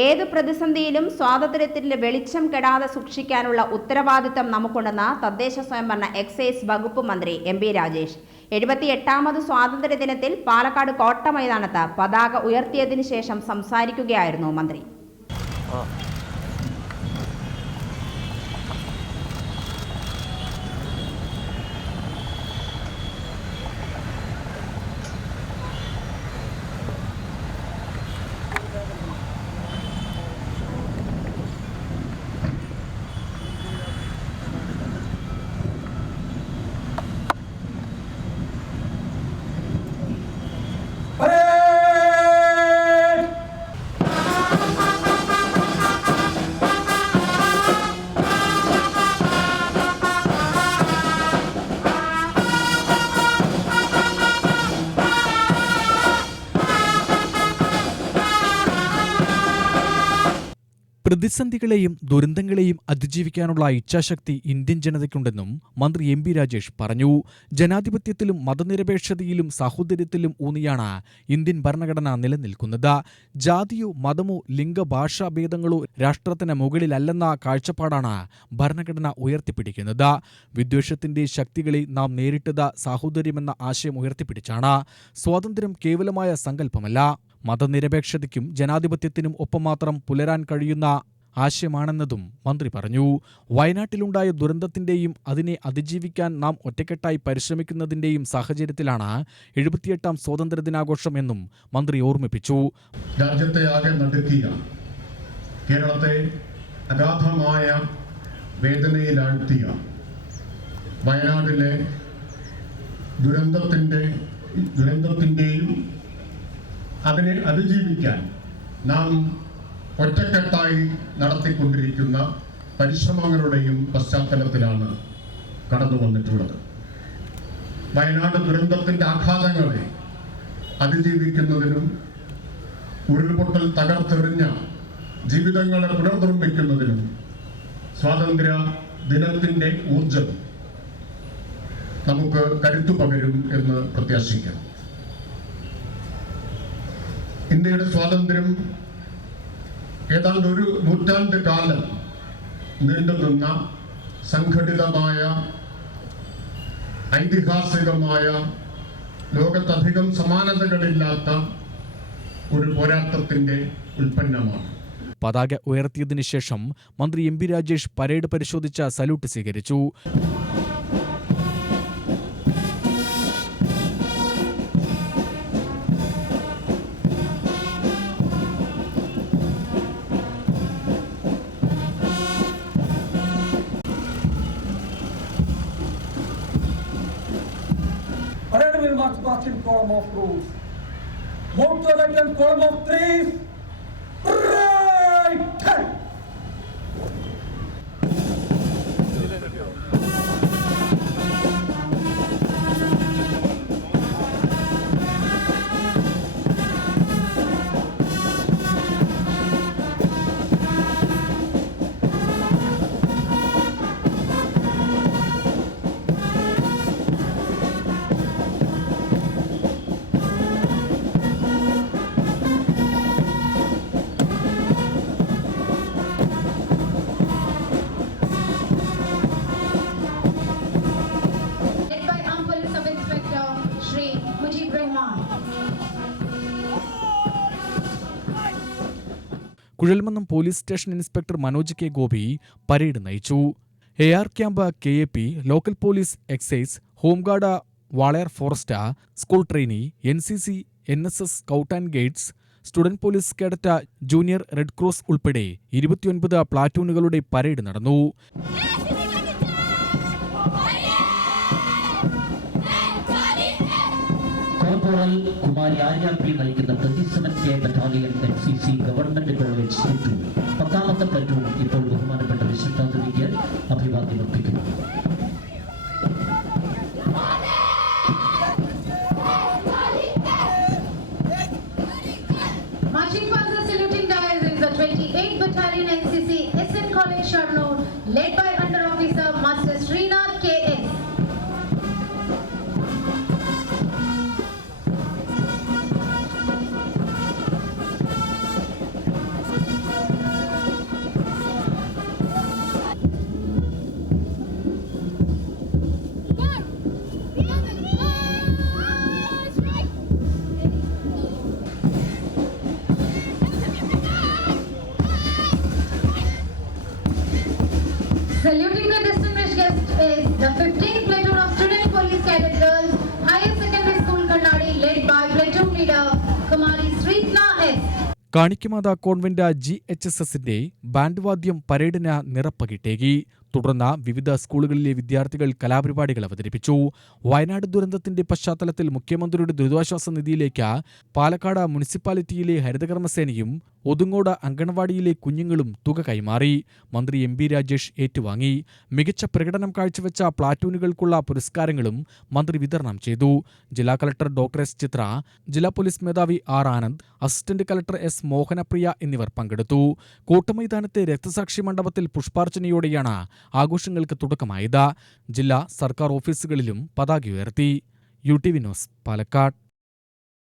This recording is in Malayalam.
ഏതു പ്രതിസന്ധിയിലും സ്വാതന്ത്ര്യത്തിന്റെ വെളിച്ചം കെടാതെ സൂക്ഷിക്കാനുള്ള ഉത്തരവാദിത്തം നമുക്കുണ്ടെന്ന് തദ്ദേശ സ്വയംഭരണ എക്സൈസ് വകുപ്പ് മന്ത്രി എം പി രാജേഷ്. എഴുപത്തി എട്ടാമത് സ്വാതന്ത്ര്യ ദിനത്തിൽ പാലക്കാട് കോട്ട മൈതാനത്ത് പതാക ഉയർത്തിയതിനു ശേഷം സംസാരിക്കുകയായിരുന്നു മന്ത്രി. പ്രതിസന്ധികളെയും ദുരന്തങ്ങളെയും അതിജീവിക്കാനുള്ള ഇച്ഛാശക്തി ഇന്ത്യൻ ജനതയ്ക്കുണ്ടെന്നും മന്ത്രി എം ബി രാജേഷ് പറഞ്ഞു. ജനാധിപത്യത്തിലും മതനിരപേക്ഷതയിലും സാഹോദര്യത്തിലും ഊന്നിയാണ് ഇന്ത്യൻ ഭരണഘടന നിലനിൽക്കുന്നത്. ജാതിയോ മതമോ ലിംഗ ഭേദങ്ങളോ രാഷ്ട്രത്തിന് മുകളിലല്ലെന്ന കാഴ്ചപ്പാടാണ് ഭരണഘടന ഉയർത്തിപ്പിടിക്കുന്നത്. വിദ്വേഷത്തിന്റെ ശക്തികളെ നാം നേരിട്ടത് സാഹോദര്യമെന്ന ആശയം ഉയർത്തിപ്പിടിച്ചാണ്. സ്വാതന്ത്ര്യം കേവലമായ സങ്കല്പമല്ല. മതനിരപേക്ഷതയ്ക്കും ജനാധിപത്യത്തിനും ഒപ്പം മാത്രം പുലരാൻ കഴിയുന്ന ആശയമാണെന്നതും മന്ത്രി പറഞ്ഞു. വയനാട്ടിലുണ്ടായ ദുരന്തത്തിന്റെയും അതിനെ അതിജീവിക്കാൻ നാം ഒറ്റക്കെട്ടായി പരിശ്രമിക്കുന്നതിന്റെയും സാഹചര്യത്തിലാണ് എഴുപത്തിയെട്ടാം സ്വാതന്ത്ര്യദിനാഘോഷം എന്നും മന്ത്രി ഓർമ്മിപ്പിച്ചു. രാജ്യത്തെ ആകെ നടുക്കിയ കേരളത്തെ അഗാധമായ വേദനയിലാഴ്ത്തിയ വയനാട്ടിലെ ദുരന്തത്തിന്റെ ദുരന്തത്തിന്റെയും അതിനെ അതിജീവിക്കാൻ നാം ഒറ്റക്കെട്ടായി നടത്തിക്കൊണ്ടിരിക്കുന്ന പരിശ്രമങ്ങളുടെയും പശ്ചാത്തലത്തിലാണ് കടന്നു വന്നിട്ടുള്ളത്. വയനാട് ദുരന്തത്തിന്റെ ആഘാതങ്ങളെ അതിജീവിക്കുന്നതിനും ഉരുൾപൊട്ടൽ തകർത്തെറിഞ്ഞ ജീവിതങ്ങളെ പുനർനിർമ്മിക്കുന്നതിനും സ്വാതന്ത്ര്യ ദിനത്തിന്റെ ഊർജം നമുക്ക് കരുത്തു പകരും എന്ന് പ്രത്യാശിക്കാം. ഇന്ത്യയുടെ സ്വാതന്ത്ര്യം ഏതാണ്ട് ഒരു നൂറ്റാണ്ട് കാലം നീണ്ടുനിന്ന സംഘടിതമായ ഐതിഹാസികമായ ലോകത്തധികം സമാനതകളില്ലാത്ത ഒരു പോരാട്ടത്തിന്റെ ഉൽപ്പന്നമാണ്. പതാക ഉയർത്തിയതിനു ശേഷം മന്ത്രി എം പി രാജേഷ് പരേഡ് പരിശോധിച്ച സല്യൂട്ട് സ്വീകരിച്ചു. very much watching form of Rules. Move to of Kuzhalmannam police station inspector Manoj K. Gopi parade നയിച്ചു. A. R. Camp K. A. P local police excise home guard Walayar forest school trainee N. C. C N. S. S scout and guides student police cadet junior red cross ഉൾപ്പെടെ ഇരുപത്തിയൊൻപത് പ്ലാറ്റൂണുകളുടെ പരേഡ് നടന്നു. കോർപ്പോറൽ കുമാരി ആര്യ പി നയിക്കുന്ന twenty seven K battalion N C C government college platoon പത്താമത്തെ പ്ലറ്റൂൺ ഇപ്പോൾ ബഹുമാനപ്പെട്ട വിശിഷ്ടാതിഥിക്ക് അഭിവാദ്യം അർപ്പിക്കുന്നു Marching past the saluting dice is the 28th Battalion NCC SN College Sharnoor, led by Under Officer Master Srinath K.S. Saluting the distinguished guest is the 15th platoon of student police cadet girls, higher secondary school Kannadi led by platoon leader Kumari Sritna S. Kanikkamatha convent G H S എസിന്റെ ബാൻഡ് വാദ്യം പരേഡിന് നിറപ്പകിട്ടേകി തുടർന്ന് വിവിധ സ്കൂളുകളിലെ വിദ്യാർത്ഥികൾ കലാപരിപാടികൾ അവതരിപ്പിച്ചു. വയനാട് ദുരന്തത്തിന്റെ പശ്ചാത്തലത്തിൽ മുഖ്യമന്ത്രിയുടെ ദുരിതാശ്വാസ നിധിയിലേക്ക് പാലക്കാട് മുനിസിപ്പാലിറ്റിയിലെ ഹരിതകർമ്മസേനയും ഒതുങ്ങോട് അങ്കണവാടിയിലെ കുഞ്ഞുങ്ങളും തുക കൈമാറി. മന്ത്രി എം ബി രാജേഷ് ഏറ്റുവാങ്ങി. മികച്ച പ്രകടനം കാഴ്ചവെച്ച പ്ലാറ്റൂണുകൾക്കുള്ള പുരസ്കാരങ്ങളും മന്ത്രി വിതരണം ചെയ്തു. ജില്ലാ കളക്ടർ ഡോക്ടർ എസ്. ചിത്ര ജില്ലാ പോലീസ് മേധാവി R. Anand assistant collector S. Mohanapriya എന്നിവർ പങ്കെടുത്തു. കോട്ടമൈതാനത്തെ രക്തസാക്ഷി മണ്ഡപത്തിൽ പുഷ്പാർച്ചനയോടെയാണ് ആഘോഷങ്ങൾക്ക് തുടക്കമായത് ജില്ലാ സർക്കാർ ഓഫീസുകളിലും പതാക ഉയർത്തി. U T V news Palakkad.